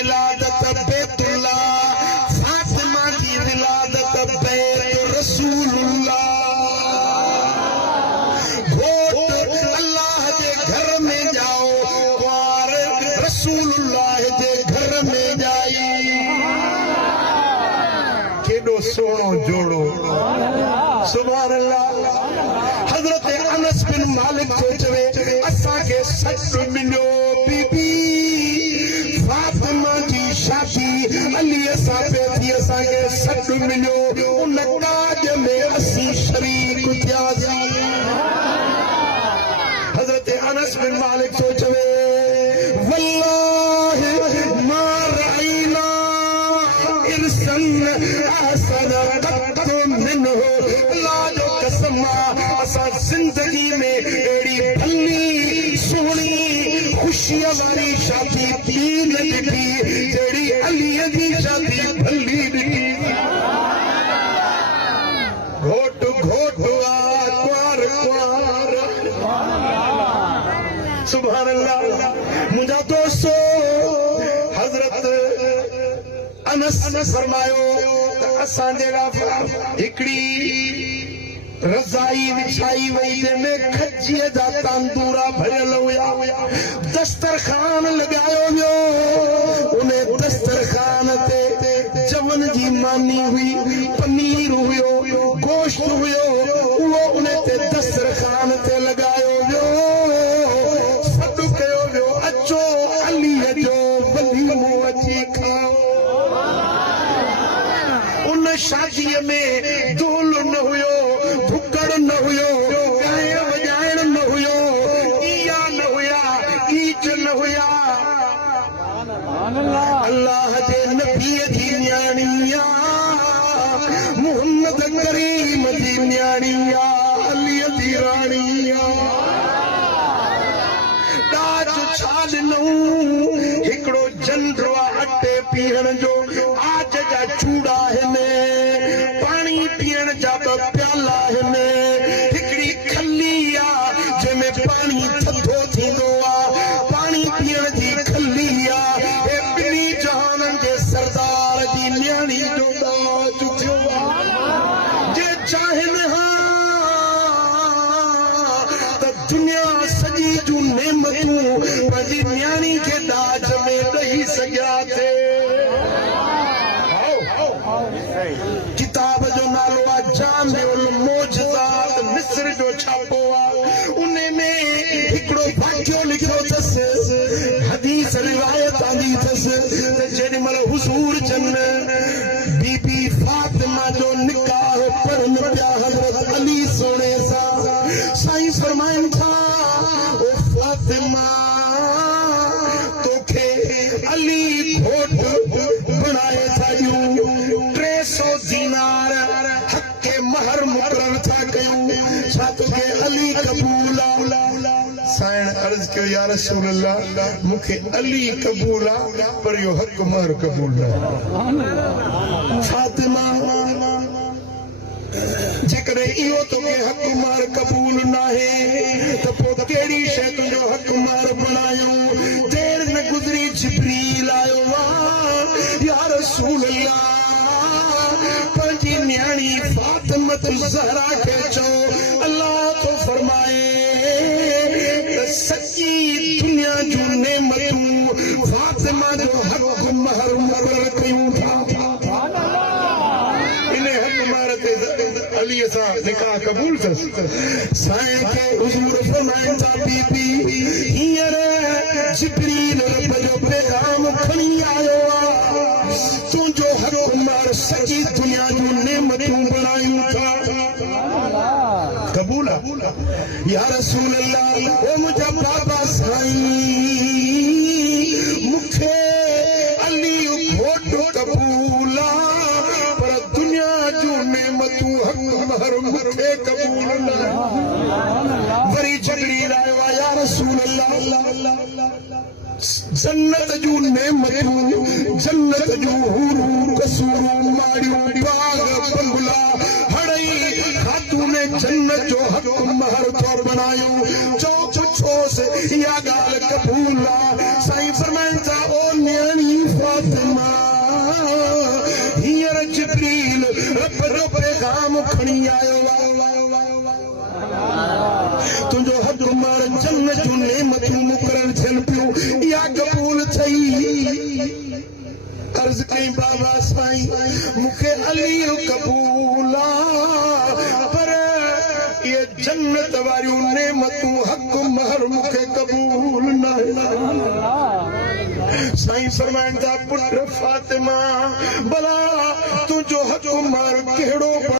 विलादत बैतुल्लाह, फातिमा की विलादत बैत रसूलुल्लाह। वोट अल्लाह के घर में जाओ, द्वार रसूलुल्लाह के घर में जाई। केडो सोनो जोड़ो, सुभान अल्लाह। हजरत अनस बिन मालिक को चवे असा के सच मिलो बीबी फातिमा की शादी अली साफे थी, असा के सच मिलो उन काज में असी शरीक थिया। हजरत अनस बिन मालिक को चवे वल्लाहि मा रअयना इरसन अहसन कत्तु मिन्हु, अल्लाह जो कसम असा जिंदगी में एड़ी भली सोहनी खुशियां वाली शादी थी न ॾिठी जेड़ी अली जी शादी भली ॾिठी। घोट घोट क्वार क्वार, सुभान अल्लाह। मुंहिंजा दोस्तो हजरत अनस फरमायो त असां जहिड़ा हिकिड़ी रज़ाई विछाई वई जंहिंमें खजीअ जा तांदूरा भरियल हुया, दस्तरखान लॻायो वियो। उन दस्तरखान ते जवन जी मानी हुई, पनीर हुयो, गोश्त हुयो, उहो उन ते दस्तरखान ते लॻायो वियो। सॾु कयो वियो अचो अलीअ जो वलीमो अची खाओ। उन शादीअ में दूल न हुयो, भुकड़ न हुयो, गायण वॼाइण न हुयो, ईया न हुया, ईच न हुया। अल्लाह जे नबीअ जी न्याणीअ, मुहम्मद करीम जी न्याणीअ, अलीअ जी राणीअ। ॾाज छा ॾिनऊं, हिकिड़ो जंडो अटे पीअण जो, आज जा चूड़ा आहिनि, पाणी पीअण जा ॿ प्याला आहिनि, हिकिड़ी खली आहे जंहिंमें पाणी थधो थींदो आहे, पाणी पीअण जी खली आहे। हे ॿिन्ही जहाननि जे सरदार जी न्याणी जो ॾाज थियो आहे। जे चाहिनि हा त दुनिया सॼी जूं नेमतूं पंहिंजी न्याणी खे ॾाज में ॾेई सघिया थे। किताब जो नालो आहे जामिउल मोजज़ात, मिस्र जो छापो आहे। उन में हिकिड़ो वाक़ियो लिखियो अथसि, हदीस रिवायत आंदी अथसि त जेॾीमहिल हुज़ूर जन बीबी फातिमा जो निकाह पढ़नि पिया हज़रत अली सोणे सां, साईं फरमाइनि था ओ फातिमा तोखे अली घोट बणाए था ॾियूं, 300 दीनार हक़ महर मुक़रर था कयूं, छा तोखे अली क़बूल आहे? साईं अर्ज़ कयो या रसूल अल्लाह, मूंखे अली क़बूल आहे पर इहो हक़ महर क़बूल न आहे। फातिमा जेकॾहिं इहो तोखे हक़ महर क़बूल न आहे त पोइ कहिड़ी शइ तुंहिंजो हक़ महर बणायूं? देर न गुज़री जिब्रील आयो आहे, या रसूल अल्लाह पंहिंजी न्याणी फातिमत ज़हरा खे चओ अल्लाह तो फरमाए त सॼी दुनिया जूं नेमतूं फातिमा जो हक़ महर मुक़रर कयूं था। इन हक़ महर ते अलीअ सां निकाह क़बूल अथसि। साईं खे हुज़ूर फरमाइनि था बीबी हींअर जिब्रील रब जो पैगाम खणी आयो आहे, तुंहिंजो हक़ महर सॼी दुनिया जूं नेमतूं बणायूं था। क़बूल आहे या रसूल अल्लाह? ओ मुंहिंजा बाबा साईं मूंखे अली घोट क़बूल आहे पर दुनिया जूं नेमतूं हक़ महर मूंखे क़बूल न आहे। वरी जिब्रील आयो आहे, या रसूल अल्लाह जन्नत जूं नेमतूं, जन्नत जूं हूरूं कसूरूं माड़ियूं बाग बंगला हड़ई खातून जन्नत जो हक़ महर तो बणायूं, चो पुछोसि इहा ॻाल्हि क़बूल आहे? साईं फरमाइनि था ओ न्याणी पैगाम खणी आयो तुंहिंजो हक़ मार जन्नत जूं नेमतूं मुक़रर थियनि पियूं इहा क़बूल थई अर्ज़ कई बाबा साईं मूंखे अली क़बूल पर ये जन्नत वारियूं नेमतूं हक़ महर मूंखे क़बूल न साईं फरमाइनि था पुट फातिमा भला तुंहिंजो हक़ महर कहिड़ो